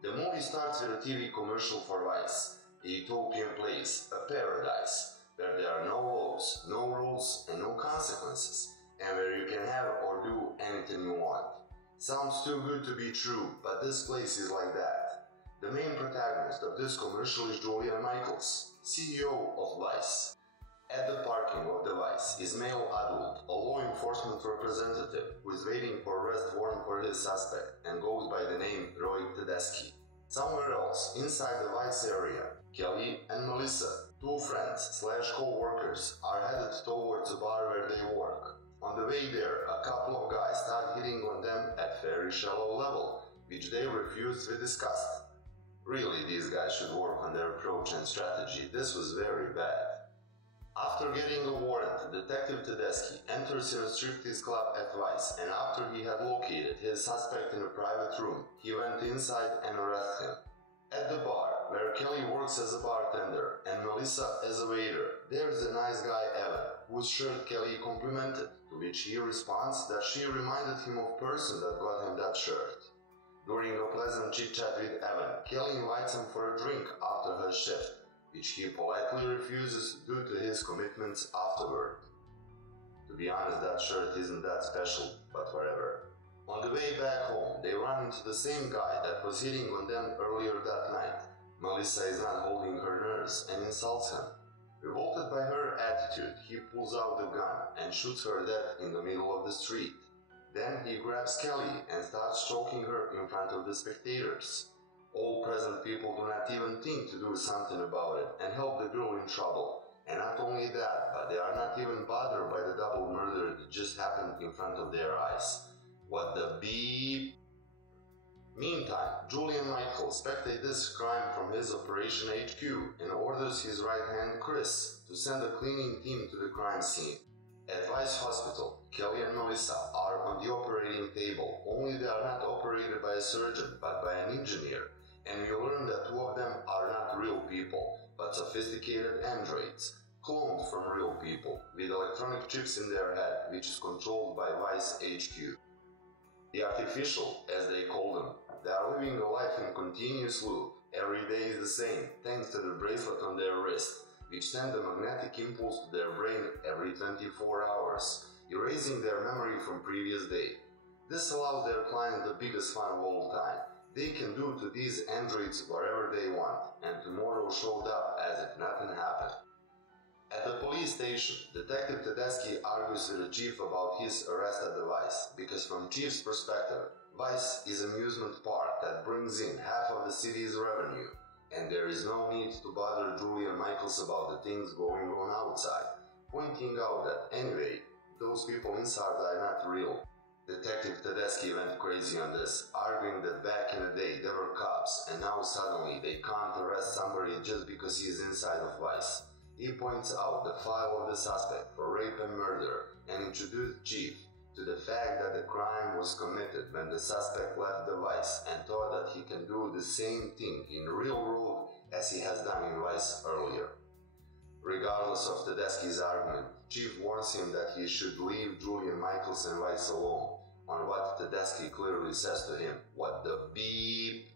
The movie starts with a TV commercial for Vice, a utopian place, a paradise, where there are no laws, no rules, and no consequences, and where you can have or do anything you want. Sounds too good to be true, but this place is like that. The main protagonist of this commercial is Julian Michaels, CEO of Vice. At the parking of the Vice is male adult, a law enforcement representative who is waiting for arrest warrant for his suspect and goes by the name Roy Tedeschi. Somewhere else, inside the Vice area, Kelly and Melissa, two friends / co-workers, are headed towards a bar where they work. On the way there, a couple of guys start hitting on them at very shallow level, which they refuse with disgust. Really, these guys should work on their approach and strategy. This was very bad. After getting a warrant, Detective Tedeschi enters a striptease club at Vice, and after he had located his suspect in a private room, he went inside and arrested him. At the bar, where Kelly works as a bartender and Melissa as a waiter, there's a nice guy Evan, whose shirt Kelly complimented, to which he responds that she reminded him of the person that got him that shirt. During a pleasant chit-chat with Evan, Kelly invites him for a drink after her shift, which he politely refuses due to his commitments afterward. To be honest, that shirt isn't that special, but whatever. On the way back home, they run into the same guy that was hitting on them earlier that night. Melissa is not holding her nerves and insults him. Revolted by her attitude, he pulls out the gun and shoots her dead in the middle of the street. Then he grabs Kelly and starts choking her in front of the spectators. All present people do not even think to do something about it and help the girl in trouble. And not only that, but they are not even bothered by the double murder that just happened in front of their eyes. What the beep? Meantime, Julian Michaels spectates this crime from his Operation HQ and orders his right hand, Chris, to send a cleaning team to the crime scene. At Vice Hospital, Kelly and Melissa are on the operating table, only they are not operated by a surgeon, but by an engineer, and we learn that two of them are not real people, but sophisticated androids, cloned from real people, with electronic chips in their head, which is controlled by Vice HQ. The artificial, as they call them, they are living a life in continuous loop. Every day is the same, thanks to the bracelet on their wrist, which send a magnetic impulse to their brain every 24 hours, erasing their memory from previous day. This allows their client the biggest fun of all time. They can do to these androids whatever they want, and tomorrow showed up as if nothing happened. At the police station, Detective Tedeschi argues with the chief about his arrest at the Vice, because from chief's perspective, Vice is an amusement park that brings in half of the city's revenue, and there is no need to bother Julian Michaels about the things going on outside, pointing out that anyway, those people inside are not real. Detective Tedeschi went crazy on this, arguing that back in the day there were cops and now suddenly they can't arrest somebody just because he is inside of Vice. He points out the file of the suspect for rape and murder and introduced Chief to the fact that the crime was committed when the suspect left the Vice and thought that he can do the same thing in real world as he has done in Vice earlier. Regardless of Tedeschi's argument, Chief warns him that he should leave Julian Michaels and Vice alone, on what Tedeschi clearly says to him, "What the beep?"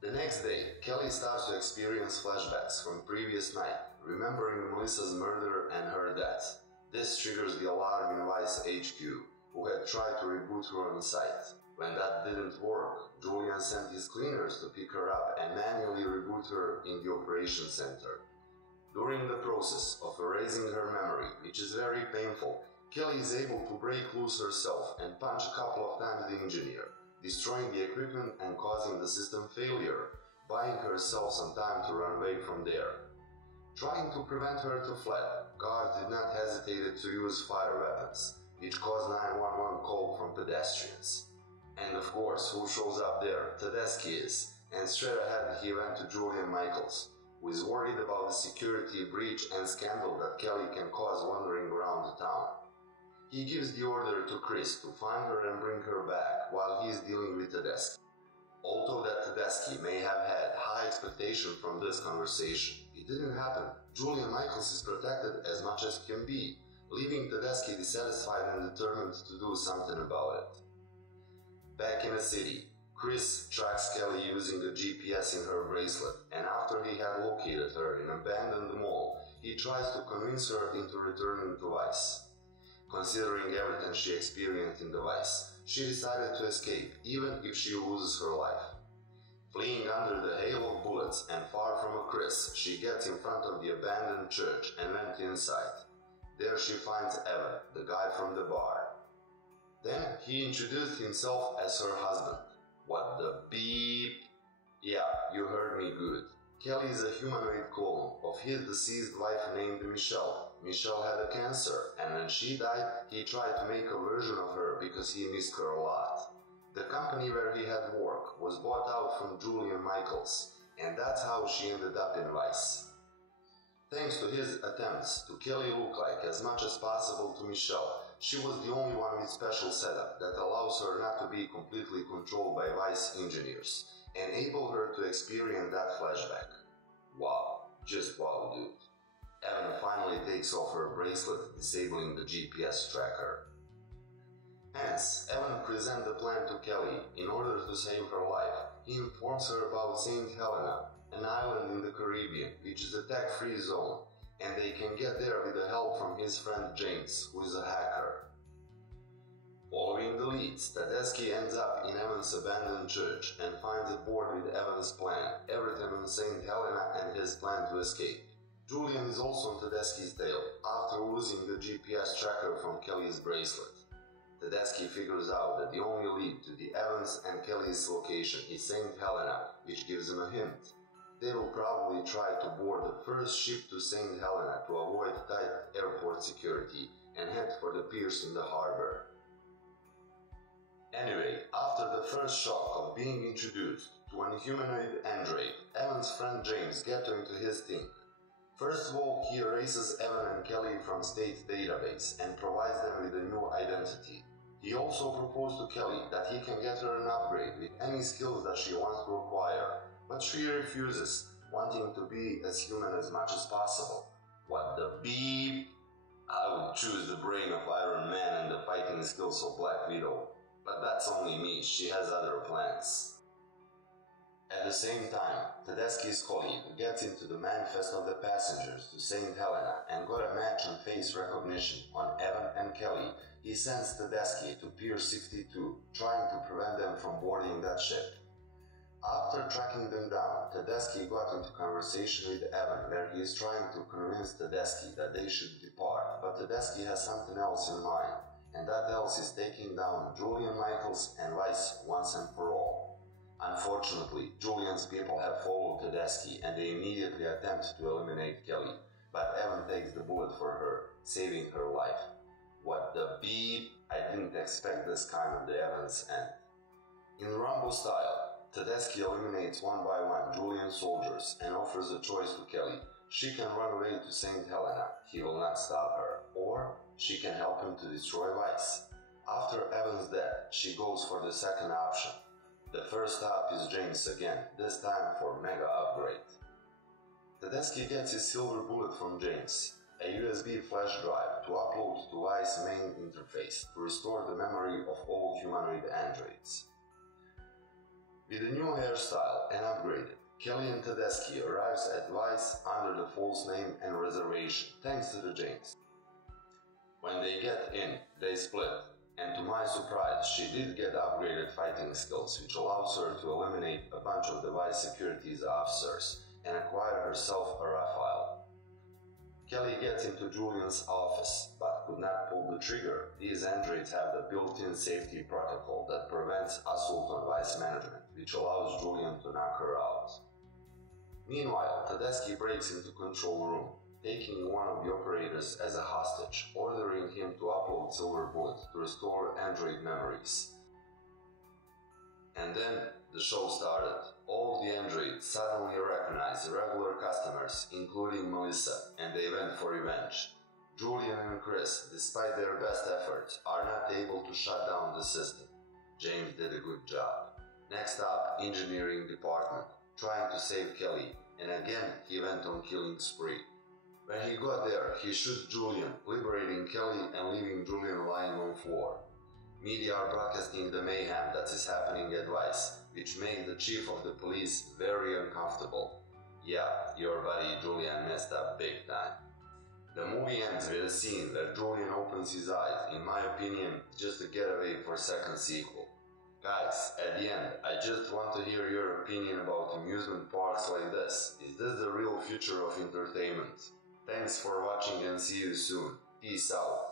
The next day, Kelly starts to experience flashbacks from previous night, remembering Melissa's murder and her death. This triggers the alarm in Vice HQ, who had tried to reboot her on site. When that didn't work, Julian sent his cleaners to pick her up and manually reboot her in the operation center. During the process of erasing her memory, which is very painful, Kelly is able to break loose herself and punch a couple of times the engineer, destroying the equipment and causing the system failure, buying herself some time to run away from there. Trying to prevent her to flee, guards did not hesitate to use fire weapons, which caused 911 call from pedestrians. And of course, who shows up there? Tedeschi is, and straight ahead he went to Julian Michaels, who is worried about the security breach and scandal that Kelly can cause wandering around the town. He gives the order to Chris to find her and bring her back while he is dealing with Tedeschi. Although that Tedeschi may have had high expectation from this conversation, it didn't happen. Julian Michaels is protected as much as can be, leaving Tedeschi dissatisfied and determined to do something about it. Back in the city, Chris tracks Kelly using a GPS in her bracelet, and after he had located her in an abandoned mall, he tries to convince her into returning to Vice. Considering everything she experienced in the Vice, she decided to escape, even if she loses her life. Fleeing under the hail of bullets and far from a Chris, she gets in front of the abandoned church and went inside. There she finds Evan, the guy from the bar. Then he introduced himself as her husband. What the beep? Yeah, you heard me good. Kelly is a humanoid clone of his deceased wife named Michelle. Michelle had a cancer, and when she died, he tried to make a version of her because he missed her a lot. The company where he had worked was bought out from Julian Michaels, and that's how she ended up in Vice. Thanks to his attempts to Kelly look like as much as possible to Michelle, she was the only one with special setup that allows her not to be completely controlled by Vice engineers, and enable her to experience that flashback. Wow, just wow, dude. Evan finally takes off her bracelet, disabling the GPS tracker. Hence, Evan presents the plan to Kelly. In order to save her life, he informs her about St. Helena, an island in the Caribbean, which is a tech-free zone, and they can get there with the help from his friend James, who is a hacker. Following the leads, Tedeschi ends up in Evan's abandoned church and finds it bored with Evan's plan, everything on St. Helena and his plan to escape. Julian is also on Tedeschi's tail, after losing the GPS tracker from Kelly's bracelet. Tedeschi figures out that the only lead to the Evans and Kelly's location is St. Helena, which gives him a hint. They will probably try to board the first ship to St. Helena to avoid tight airport security and head for the piers in the harbor. Anyway, after the first shock of being introduced to an humanoid android, Evan's friend James gets into his thing. First of all, he erases Evan and Kelly from state database and provides them with a new identity. He also proposed to Kelly that he can get her an upgrade with any skills that she wants to acquire, but she refuses, wanting to be as human as much as possible. What the beep? I would choose the brain of Iron Man and the fighting skills of Black Widow, but that's only me, she has other plans. At the same time, Tedeschi's colleague gets into the manifest of the passengers to St. Helena and got a match on face recognition on Evan and Kelly. He sends Tedeschi to Pier 62, trying to prevent them from boarding that ship. After tracking them down, Tedeschi got into conversation with Evan where he is trying to convince Tedeschi that they should depart, but Tedeschi has something else in mind, and that else is taking down Julian Michaels and Vice once and for all. Unfortunately, Julian's people have followed Tedeschi and they immediately attempt to eliminate Kelly, but Evan takes the bullet for her, saving her life. What the beep? I didn't expect this kind of the Evans end. In Rambo style, Tedeschi eliminates one by one Julian soldiers and offers a choice to Kelly. She can run away to St. Helena, he will not stop her, or she can help him to destroy Vice. After Evan's death, she goes for the second option. The first stop is James again, this time for mega upgrade. Tedeschi gets his silver bullet from James, a USB flash drive to upload to Vice main interface to restore the memory of all humanoid androids. With a new hairstyle and upgraded, Kelly and Tedeschi arrives at Vice under the false name and reservation, thanks to the James. When they get in, they split, and to my surprise, she did get upgraded fighting skills, which allows her to eliminate a bunch of the Vice securities officers and acquire herself a Raphael. Kelly gets into Julian's office, but could not pull the trigger. These androids have the built-in safety protocol that prevents assault on Vice management, which allows Julian to knock her out. Meanwhile, Tedeschi breaks into control room, taking one of the operators as a hostage, ordering him to upload Silver Bullet to restore android memories. And then the show started. All the androids suddenly recognized regular customers, including Melissa, and they went for revenge. Julian and Chris, despite their best efforts, are not able to shut down the system. James did a good job. Next up, engineering department, trying to save Kelly, and again he went on killing spree. When he got there, he shoots Julian, liberating Kelly and leaving Julian lying on the floor. Media are broadcasting the mayhem that is happening at Vice, which makes the chief of the police very uncomfortable. Yeah, your buddy Julian messed up big time. The movie ends with a scene where Julian opens his eyes, in my opinion, just a getaway for second sequel. Guys, at the end, I just want to hear your opinion about amusement parks like this. Is this the real future of entertainment? Thanks for watching and see you soon. Peace out.